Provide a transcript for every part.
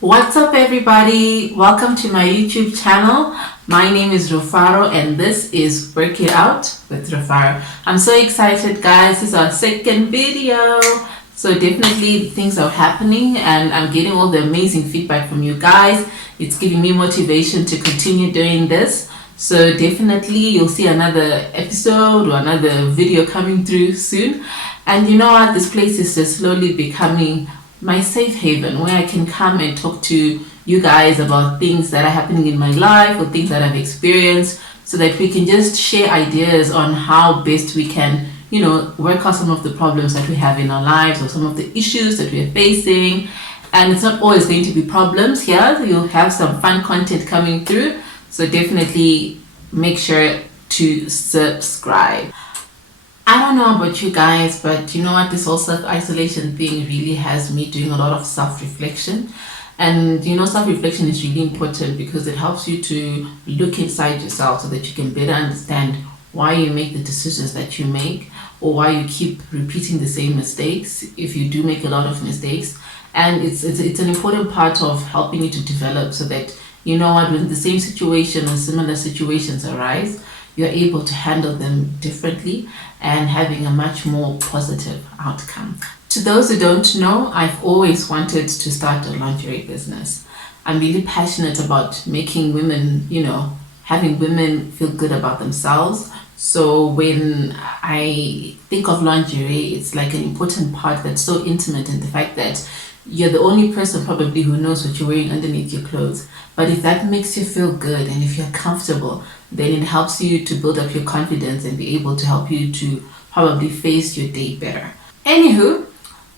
What's up, everybody? Welcome to my YouTube channel. My name is Rufaro and this is Work It Out with Rufaro. I'm so excited, guys. This is our second video. So definitely things are happening and I'm getting all the amazing feedback from you guys. It's giving me motivation to continue doing this. So definitely you'll see another episode or another video coming through soon. And you know what? This place is just slowly becoming my safe haven where I can come and talk to you guys about things that are happening in my life or things that I've experienced, so that we can just share ideas on how best we can, work out some of the problems that we have in our lives or some of the issues that we're facing. And it's not always going to be problems here. You'll have some fun content coming through. So definitely make sure to subscribe. I don't know about you guys, but you know what? This whole self-isolation thing really has me doing a lot of self-reflection. And self-reflection is really important because it helps you to look inside yourself so that you can better understand why you make the decisions that you make, or why you keep repeating the same mistakes if you do make a lot of mistakes. And it's an important part of helping you to develop, so that when the same situation or similar situations arise, you're able to handle them differently and having a much more positive outcome. To those who don't know, I've always wanted to start a lingerie business. I'm really passionate about making women, having women feel good about themselves. So when I think of lingerie, it's like an important part that's so intimate, in the fact that you're the only person probably who knows what you're wearing underneath your clothes. But if that makes you feel good and if you're comfortable, then it helps you to build up your confidence and be able to help you to probably face your day better. Anywho,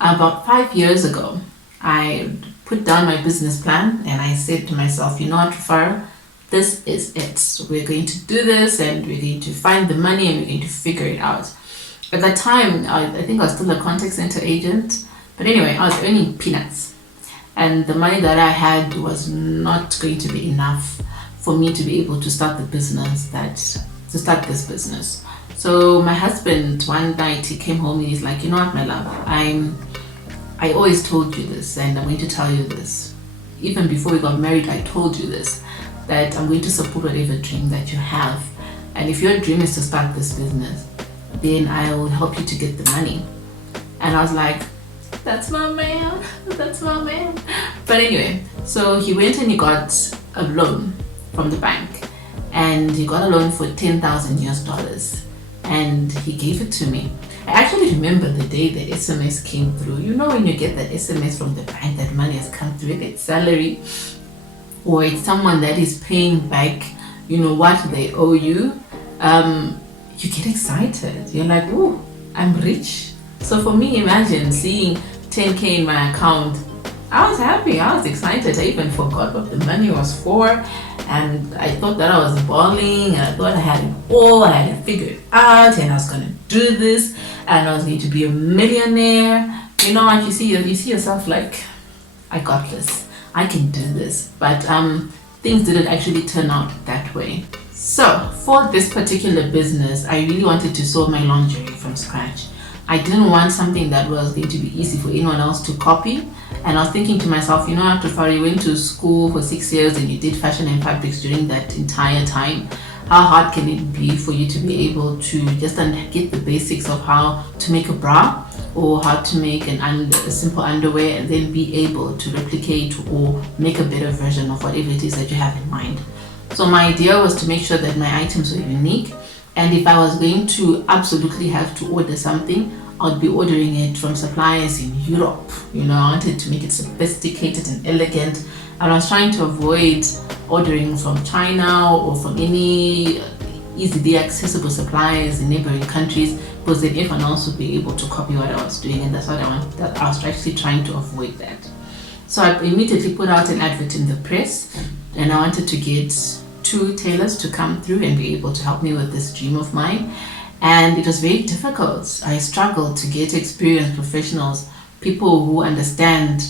about 5 years ago, I put down my business plan and I said to myself, you know what, Rufaro, this is it. So we're going to do this and we're going to find the money and we're going to figure it out. At that time, I think I was still a contact center agent. But anyway, I was earning peanuts. And the money that I had was not going to be enough for me to be able to start this business. So my husband, one night he came home and he's like, you know what, my love, I always told you this, and I'm going to tell you this. Even before we got married, I told you this, that I'm going to support whatever dream that you have. And if your dream is to start this business, then I will help you to get the money. And I was like, that's my man. But anyway, so he went and he got a loan from the bank, and he got a loan for $10,000 and he gave it to me. I actually remember the day the SMS came through. When you get that SMS from the bank that money has come through, it's salary, or it's someone that is paying back, what they owe you, you get excited. You're like, oh, I'm rich. So for me, imagine seeing 10K in my account. I was happy, I was excited. I even forgot what the money was for, and I thought that I was balling, and I thought I had it all, I had it figured out, and I was going to do this, and I was going to be a millionaire. What you see yourself like, I got this, I can do this. But things didn't actually turn out that way. So for this particular business, I really wanted to sew my lingerie from scratch. I didn't want something that was going to be easy for anyone else to copy. And I was thinking to myself, Rufaro, you went to school for 6 years and you did fashion and fabrics during that entire time. How hard can it be for you to be able to just get the basics of how to make a bra, or how to make a simple underwear, and then be able to replicate or make a better version of whatever it is that you have in mind? So my idea was to make sure that my items were unique. And if I was going to absolutely have to order something, I'd be ordering it from suppliers in Europe. I wanted to make it sophisticated and elegant. And I was trying to avoid ordering from China or from any easily accessible suppliers in neighboring countries, because then everyone else would be able to copy what I was doing. And that's what I wanted. That I was actually trying to avoid that. So I immediately put out an advert in the press, and I wanted to get 2 tailors to come through and be able to help me with this dream of mine. And it was very difficult. I struggled to get experienced professionals, people who understand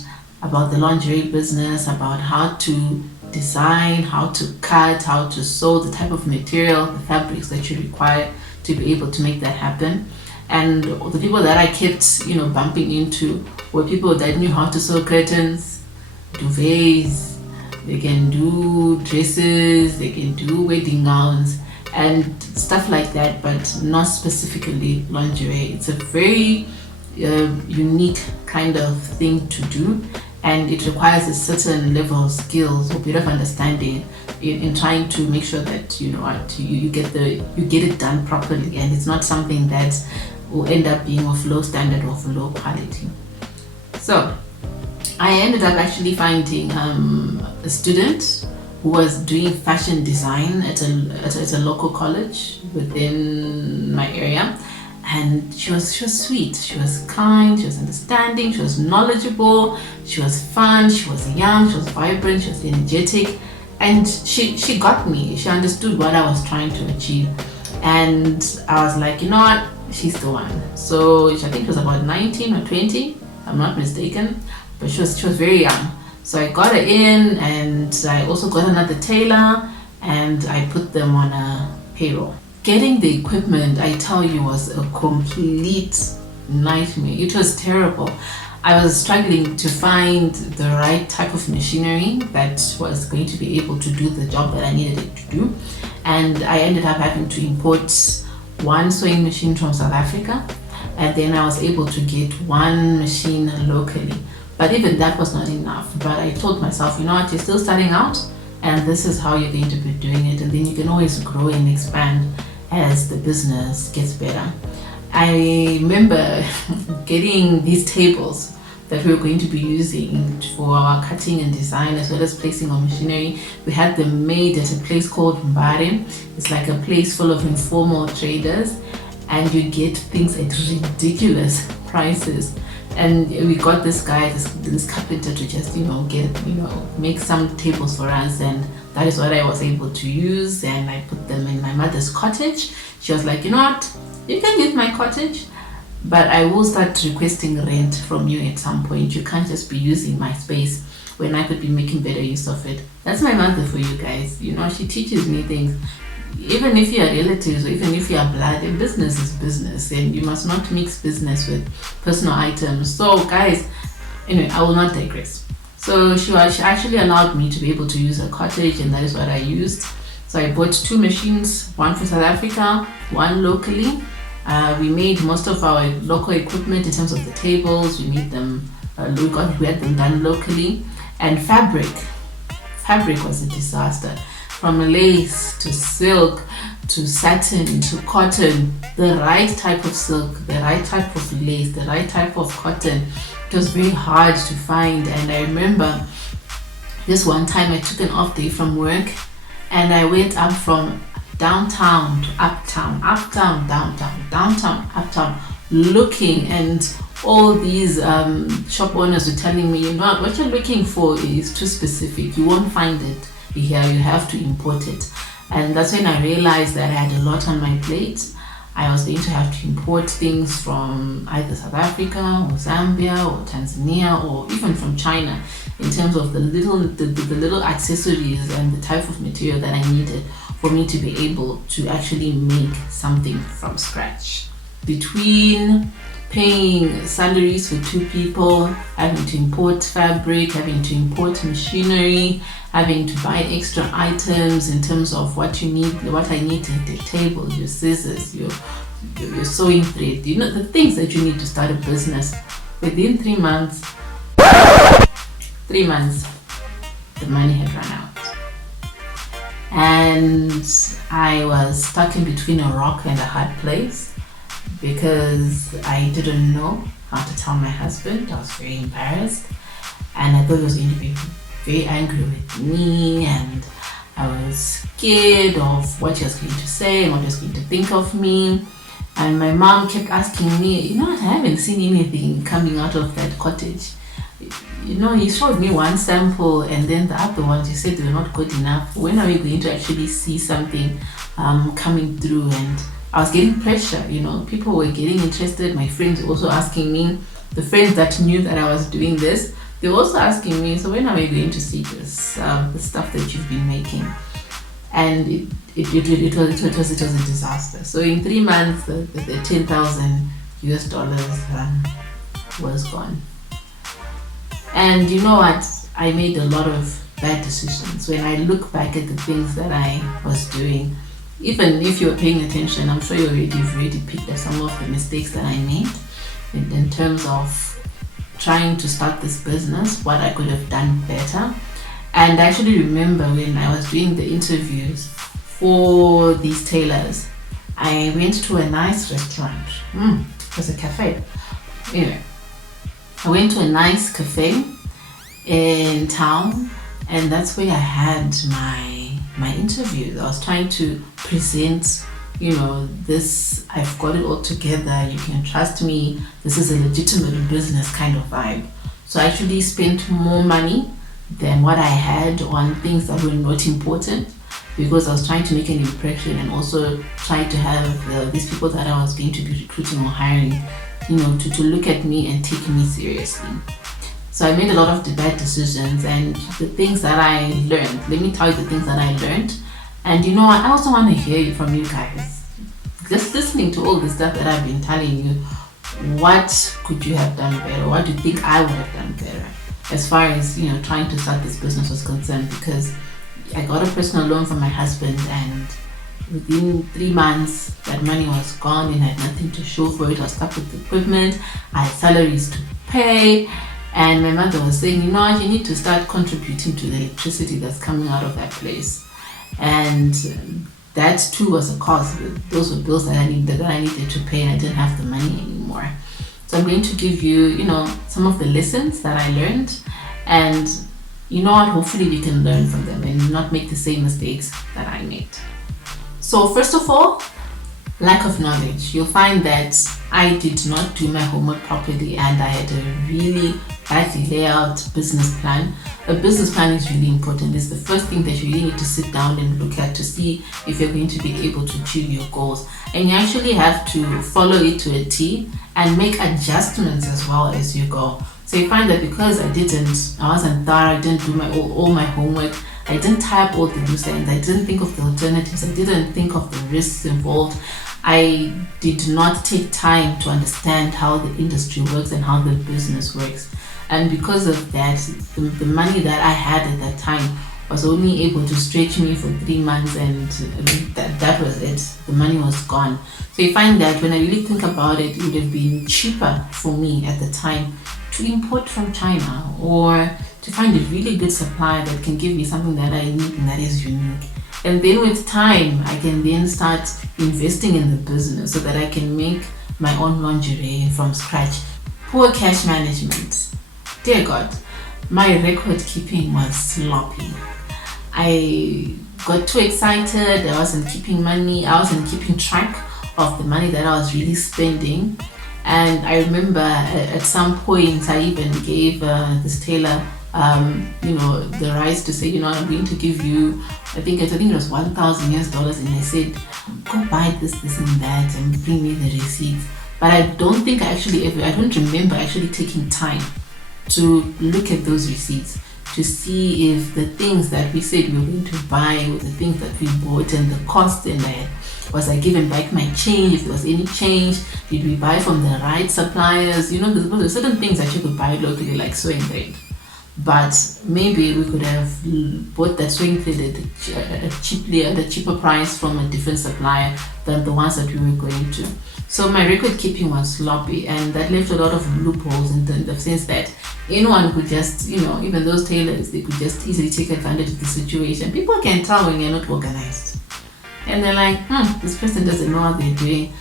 about the lingerie business, about how to design, how to cut, how to sew, the type of material, the fabrics that you require to be able to make that happen. And the people that I kept, bumping into were people that knew how to sew curtains, duvets, they can do dresses, they can do wedding gowns and stuff like that, but not specifically lingerie. It's a very unique kind of thing to do, and it requires a certain level of skills or bit of understanding in trying to make sure that you get it done properly, and it's not something that will end up being of low standard or of low quality. So I ended up actually finding a student who was doing fashion design at a local college within my area, and she was sweet, she was kind, she was understanding, she was knowledgeable, she was fun, she was young, she was vibrant, she was energetic, and she got me. She understood what I was trying to achieve, and I was like, you know what, she's the one. So I think she was about 19 or 20, I'm not mistaken, but she was very young. So I got her in, and I also got another tailor, and I put them on a payroll. Getting the equipment, I tell you, was a complete nightmare. It was terrible. I was struggling to find the right type of machinery that was going to be able to do the job that I needed it to do. And I ended up having to import one sewing machine from South Africa, and then I was able to get one machine locally. But even that was not enough. But I told myself, you know what, you're still starting out, and this is how you're going to be doing it, and then you can always grow and expand as the business gets better. I remember getting these tables that we were going to be using for our cutting and design, as well as placing our machinery. We had them made at a place called ZIMBABWE. It's like a place full of informal traders, and you get things at ridiculous prices. And we got this guy, this carpenter, to just make some tables for us, and that is what I was able to use. And I put them in my mother's cottage. She was like, you know what, you can use my cottage, but I will start requesting rent from you at some point. You can't just be using my space when I could be making better use of it. That's my mother for you guys. She teaches me things. Even if you are relatives, or even if you are blood, and business is business, and you must not mix business with personal items. So guys, anyway, I will not digress. So she actually allowed me to be able to use her cottage, and that is what I used. So I bought two machines, one for South Africa, one locally. We made most of our local equipment in terms of the tables. We made them, we had them done locally. And fabric was a disaster. From lace to silk to satin to cotton, the right type of silk, the right type of lace, the right type of cotton, it was very hard to find. And I remember this one time I took an off day from work, and I went up from downtown to uptown, uptown, downtown, downtown, uptown, looking, and all these shop owners were telling me, you know what you're looking for is too specific, you won't find it here, you have to import it. And that's when I realized that I had a lot on my plate. I was going to have to import things from either South Africa or Zambia or Tanzania, or even from China, in terms of the little accessories and the type of material that I needed for me to be able to actually make something from scratch. Between paying salaries for two people, having to import fabric, having to import machinery, having to buy extra items in terms of what you need, what I need at the table, your scissors, your sewing thread, the things that you need to start a business. Within 3 months, the money had run out. And I was stuck in between a rock and a hard place, because I didn't know how to tell my husband. I was very embarrassed, and I thought he was going to be very angry with me, and I was scared of what he was going to say and what he was going to think of me. And my mom kept asking me, you know what, I haven't seen anything coming out of that cottage. You showed me one sample, and then the other ones you said they were not good enough. When are we going to actually see something coming through? And I was getting pressure, people were getting interested. My friends were also asking me, the friends that knew that I was doing this, they were also asking me, so when are we going to see this, the stuff that you've been making? And it was a disaster. So in 3 months, the 10,000 US dollars was gone. And you know what? I made a lot of bad decisions. When I look back at the things that I was doing, even if you're paying attention, I'm sure you've already picked up some of the mistakes that I made in terms of trying to start this business, what I could have done better. And I actually remember when I was doing the interviews for these tailors, I went to a nice restaurant. It was a cafe. Anyway, I went to a nice cafe in town, and that's where I had my interview. I was trying to present, this, I've got it all together, you can trust me, this is a legitimate business kind of vibe. So I actually spent more money than what I had on things that were not important, because I was trying to make an impression and also try to have these people that I was going to be recruiting or hiring, to look at me and take me seriously. So I made a lot of bad decisions, and the things that I learned, let me tell you the things that I learned. And I also want to hear from you guys. Just listening to all the stuff that I've been telling you, what could you have done better? What do you think I would have done better as far as, trying to start this business was concerned? Because I got a personal loan from my husband, and within 3 months, that money was gone and I had nothing to show for it. I was stuck with equipment, I had salaries to pay, and my mother was saying, you need to start contributing to the electricity that's coming out of that place. And that too was a cost. Those were bills that I needed to pay, and I didn't have the money anymore. So I'm going to give you, some of the lessons that I learned, and hopefully we can learn from them and not make the same mistakes that I made. So first of all, lack of knowledge. You'll find that I did not do my homework properly, and I had a really badly laid out business plan. A business plan is really important. It's the first thing that you really need to sit down and look at to see if you're going to be able to achieve your goals. And you actually have to follow it to a T and make adjustments as well as you go. So you find that because I wasn't thorough, I didn't do all my homework, I didn't tie up all the loose ends, I didn't think of the alternatives, I didn't think of the risks involved, I did not take time to understand how the industry works and how the business works. And because of that, the money that I had at that time was only able to stretch me for 3 months, and that was it. The money was gone. So you find that when I really think about it, it would have been cheaper for me at the time to import from China, or to find a really good supplier that can give me something that I need and that is unique. And then with time, I can then start investing in the business so that I can make my own lingerie from scratch. Poor cash management. Dear God, my record keeping was sloppy. I got too excited, I wasn't keeping money, I wasn't keeping track of the money that I was really spending. And I remember at some point I even gave this tailor the rights to say, I'm going to give you, I think it was $1,000, and I said, go buy this and that and bring me the receipts. But I don't remember actually taking time to look at those receipts to see if the things that we said we were going to buy were the things that we bought, and the cost, and was I given back my change, if there was any change, did we buy from the right suppliers? There's certain things that you could buy locally, like sewing thread, but maybe we could have bought that sewing thread at a cheaper price from a different supplier than the ones that we were going to. So my record keeping was sloppy, and that left a lot of loopholes in the sense that anyone could just, even those tailors, they could just easily take advantage of the situation. People can tell when you're not organized. And they're like, this person doesn't know what they're doing.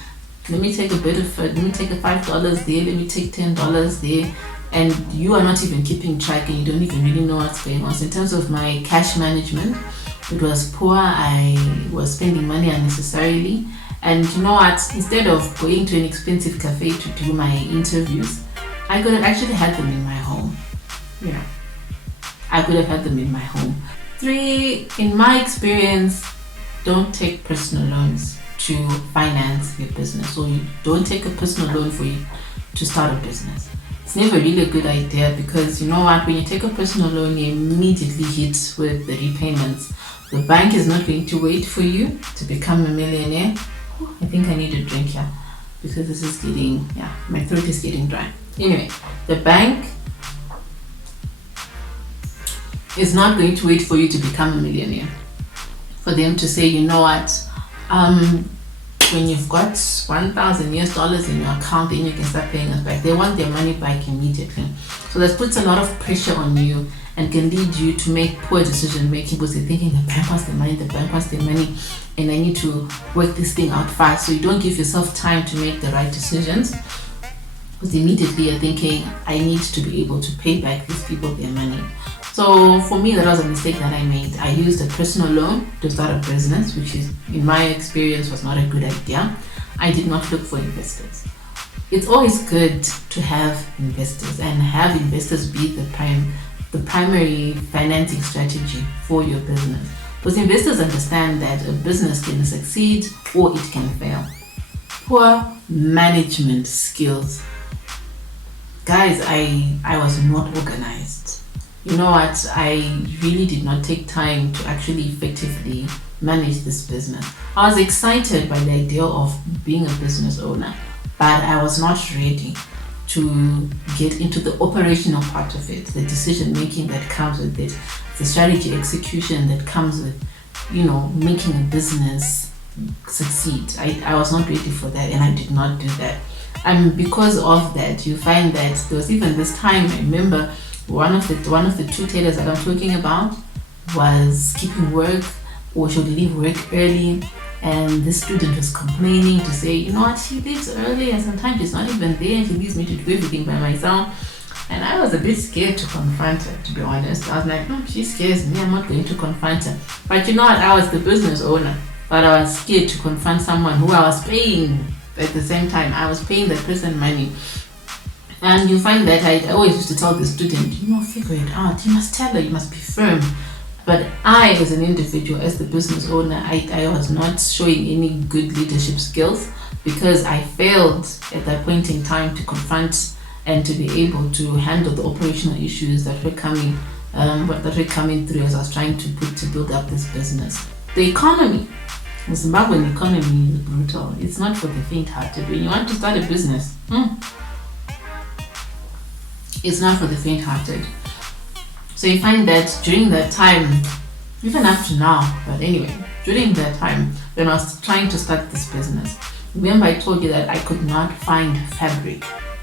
Let me take a $5 there, let me take $10 there. And you are not even keeping track, and you don't even really know what's going on. So in terms of my cash management, it was poor. I was spending money unnecessarily. And you know what? Instead of going to an expensive cafe to do my interviews, I could have actually had them in my home. Yeah, I could have had them in my home. 3, in my experience, don't take personal loans to finance your business. So you don't take a personal loan for you to start a business. It's never really a good idea, because you know what? When you take a personal loan, you immediately hit with the repayments. The bank is not going to wait for you to become a millionaire. I think I need a drink here because this is my throat is getting dry. Anyway, the bank is not going to wait for you to become a millionaire for them to say, you know what, when you've got $1,000 in your account, then you can start paying us back. They want their money back immediately. So that puts a lot of pressure on you and can lead you to make poor decision making, because they're thinking the bank wants their money, and I need to work this thing out fast. So you don't give yourself time to make the right decisions, because immediately you're thinking, I need to be able to pay back these people their money. So for me, that was a mistake that I made. I used a personal loan to start a business, which is, in my experience, was not a good idea. I did not look for investors. It's always good to have investors and have investors be the primary financing strategy for your business. Because investors understand that a business can succeed or it can fail. Poor management skills. Guys, I was not organized. You know what? I really did not take time to actually effectively manage this business. I was excited by the idea of being a business owner, but I was not ready to get into the operational part of it, the decision making that comes with it, the strategy execution that comes with, making a business succeed. I was not ready for that, and I did not do that. And because of that, you find that there was even this time, I remember one of the two tailors that I'm talking about was skipping work, or should leave work early, and the student was complaining to say, you know what, she leaves early and sometimes she's not even there and she leaves me to do everything by myself. And I was a bit scared to confront her, to be honest. I was like, she scares me, I'm not going to confront her. But you know what, I was the business owner, but I was scared to confront someone who I was paying. At the same time, I was paying that person money. And you find that I always used to tell the student, figure it out. You must tell her, you must be firm. But I, as an individual, as the business owner, I was not showing any good leadership skills, because I failed at that point in time to confront and to be able to handle the operational issues that were coming through as I was trying to build up this business. The economy, the Zimbabwean economy, is brutal. It's not for the faint-hearted. When you want to start a business, it's not for the faint-hearted. So you find that during that time, even up to now, but anyway, during that time when I was trying to start this business, remember I told you that I could not find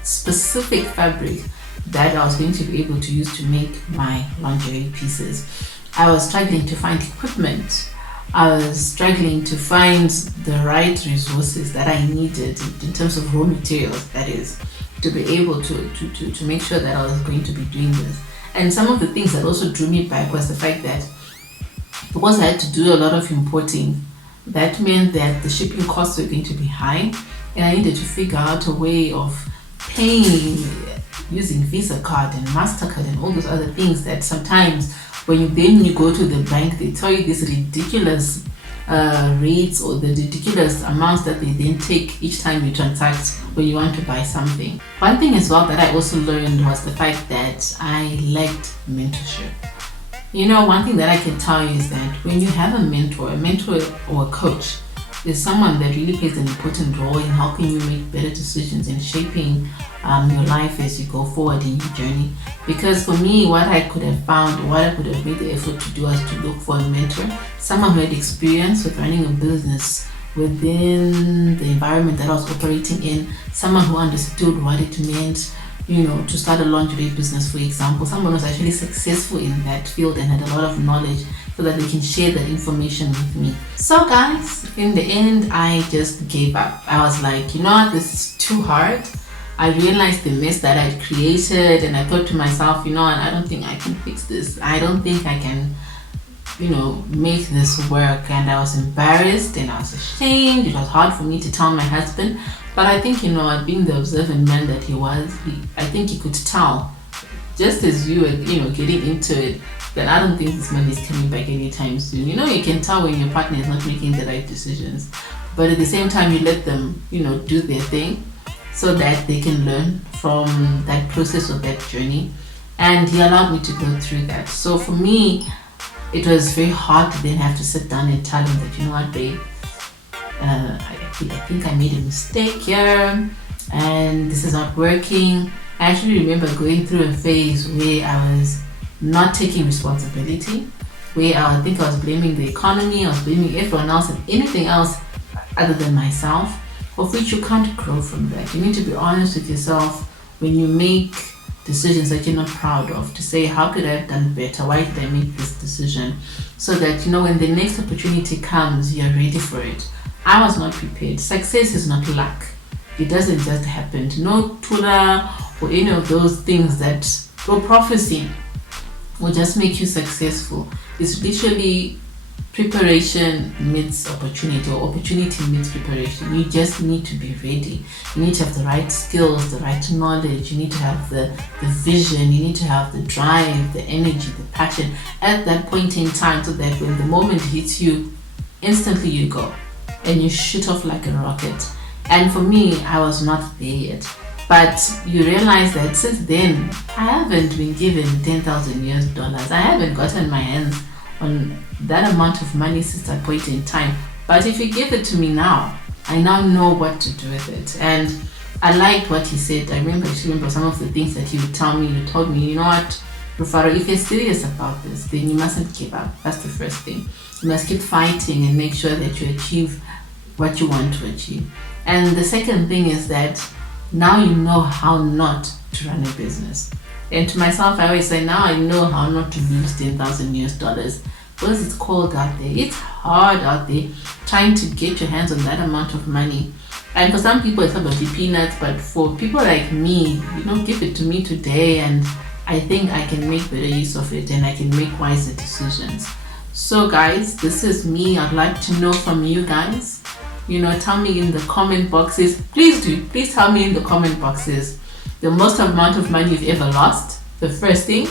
specific fabric that I was going to be able to use to make my lingerie pieces. I was struggling to find equipment. I was struggling to find the right resources that I needed in terms of raw materials, that is, to be able to make sure that I was going to be doing this. And some of the things that also drew me back was the fact that because I had to do a lot of importing, that meant that the shipping costs were going to be high, and I needed to figure out a way of paying using Visa card and MasterCard and all those other things that sometimes when you go to the bank, they tell you these ridiculous rates or the ridiculous amounts that they then take each time you transact when you want to buy something. One thing as well that I also learned was the fact that I lacked mentorship. One thing that I can tell you is that when you have a mentor or a coach, there's someone that really plays an important role in helping you make better decisions and shaping your life as you go forward in your journey. Because for me, what I could have found, what I could have made the effort to do was to look for a mentor, someone who had experience with running a business within the environment that I was operating in, someone who understood what it meant, to start a lingerie business, for example, someone who was actually successful in that field and had a lot of knowledge so that they can share that information with me. So guys, in the end, I just gave up. I was like, this is too hard. I realized the mess that I'd created, and I thought to myself, I don't think I can fix this. I don't think I can, make this work. And I was embarrassed and I was ashamed. It was hard for me to tell my husband. But I think, being the observant man that he was, I think he could tell, just as you were, getting into it, that I don't think this money is coming back anytime soon. You can tell when your partner is not making the right decisions. But at the same time, you let them, do their thing so that they can learn from that process or that journey. And he allowed me to go through that. So for me, it was very hard to then have to sit down and tell him that, what, babe, I think I made a mistake here and this is not working. I actually remember going through a phase where I was not taking responsibility, where I think I was blaming the economy, I was blaming everyone else and anything else other than myself, of which you can't grow from that. You need to be honest with yourself when you make decisions that you're not proud of, to say, how could I have done better? Why did I make this decision? So that, when the next opportunity comes, you're ready for it. I was not prepared. Success is not luck. It doesn't just happen. No Torah or any of those things that, or prophecy, will just make you successful. It's literally preparation meets opportunity, or opportunity meets preparation. You just need to be ready. You need to have the right skills, the right knowledge. You need to have the vision. You need to have the drive, the energy, the passion at that point in time, so that when the moment hits you, instantly you go and you shoot off like a rocket. And for me, I was not there yet. But you realize that since then, I haven't been given $10,000. I haven't gotten my hands on that amount of money since that point in time. But if you give it to me now, I now know what to do with it. And I liked what he said. I remember some of the things that he would tell me. He told me, you know what, Rufaro, if you're serious about this, then you mustn't give up. That's the first thing. You must keep fighting and make sure that you achieve what you want to achieve. And the second thing is that now you know how not to run a business. And to myself, I always say, now I know how not to lose $10,000, because it's cold out there. It's hard out there trying to get your hands on that amount of money. And for some people, it's probably peanuts, but for people like me, give it to me today, and I think I can make better use of it and I can make wiser decisions. So guys, this is me. I'd like to know from you guys. Tell me in the comment boxes. Please tell me in the comment boxes the most amount of money you've ever lost. The first thing.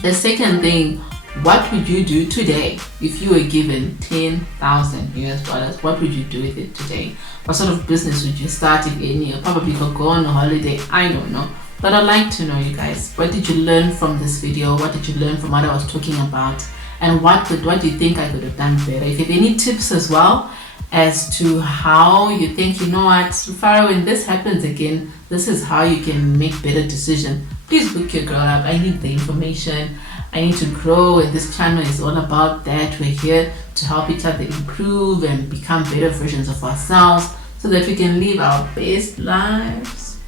The second thing, what would you do today if you were given $10,000? What would you do with it today? What sort of business would you start, if any? Or probably go on a holiday. I don't know. But I'd like to know, you guys. What did you learn from this video? What did you learn from what I was talking about? And what do you think I could have done better? If you have any tips as well, as to how you think, Rufaro, when this happens again, this is how you can make better decisions. Please book your girl up. I need the information. I need to grow, and this channel is all about that. We're here to help each other improve and become better versions of ourselves, so that we can live our best lives.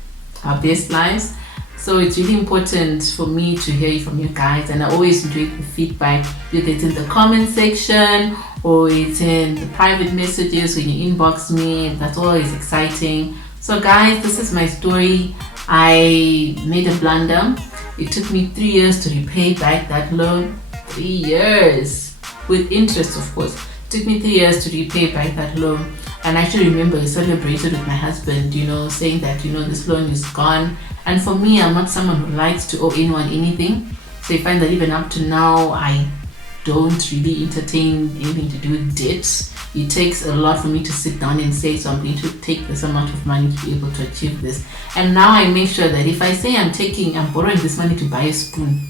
So it's really important for me to hear from you guys, and I always enjoy the feedback, whether it's in the comment section or it's in the private messages when you inbox me. That's always exciting. So guys, this is my story. I made a blunder. It took me 3 years to repay back that loan. 3 years with interest, of course. It took me 3 years to repay back that loan. And I actually remember I celebrated with my husband, saying that, this loan is gone. And for me, I'm not someone who likes to owe anyone anything. So I find that even up to now, I don't really entertain anything to do with debt. It takes a lot for me to sit down and say, so I'm going to take this amount of money to be able to achieve this. And now I make sure that if I say I'm borrowing this money to buy a spoon,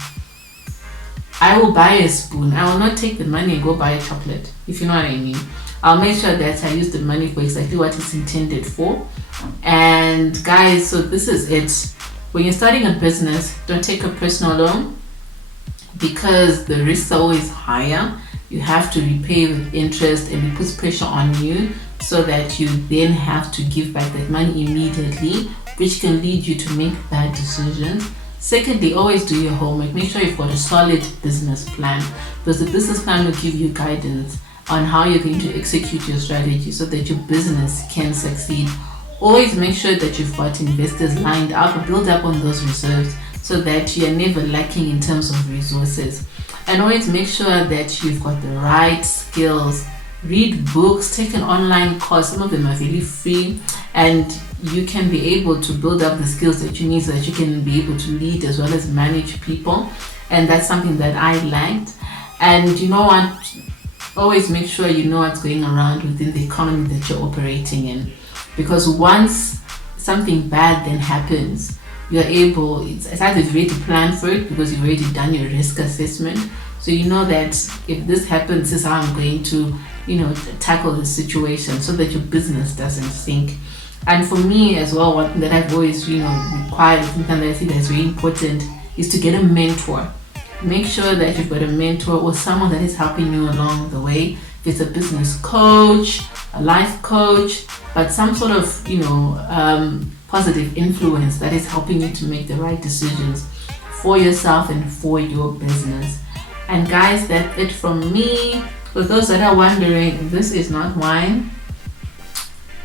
I will buy a spoon. I will not take the money and go buy a chocolate, if you know what I mean. I'll make sure that I use the money for exactly what it's intended for. And guys, so this is it. When you're starting a business, don't take a personal loan, because the risks are always higher. You have to repay with interest, and it puts pressure on you, so that you then have to give back that money immediately, which can lead you to make bad decisions. Secondly, always do your homework. Make sure you've got a solid business plan, because the business plan will give you guidance on how you're going to execute your strategy so that your business can succeed. Always make sure that you've got investors lined up, build up on those reserves, so that you're never lacking in terms of resources. And always make sure that you've got the right skills. Read books, take an online course. Some of them are really free, and you can be able to build up the skills that you need, so that you can be able to lead as well as manage people. And that's something that I lacked. And you know what? Always make sure you know what's going around within the economy that you're operating in, because once something bad then happens, you're able, it's either you've already planned for it because you've already done your risk assessment. So you know that if this happens, this is how I'm going to, tackle the situation, so that your business doesn't sink. And for me as well, one that I've always, required, something that I think that's very important, is to get a mentor. make sure that you've got a mentor or someone that is helping you along the way. If it's a business coach, a life coach, but some sort of, positive influence that is helping you to make the right decisions for yourself and for your business. And guys, that's it from me. For those that are wondering, this is not wine.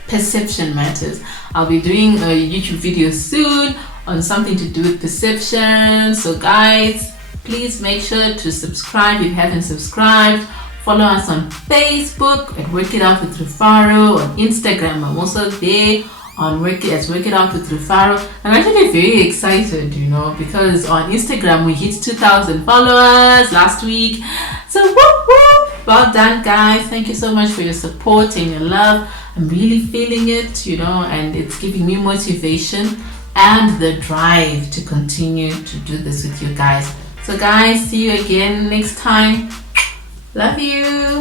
Perception matters. I'll be doing a YouTube video soon on something to do with perception. So guys, please make sure to subscribe if you haven't subscribed. Follow us on Facebook at Work It Out with Rufaro. On Instagram, I'm also there on Work It Out with Rufaro. I'm actually very excited, because on Instagram we hit 2,000 followers last week. So whoop whoop! Well done, guys. Thank you so much for your support and your love. I'm really feeling it, and it's giving me motivation and the drive to continue to do this with you guys. So guys, see you again next time. Love you.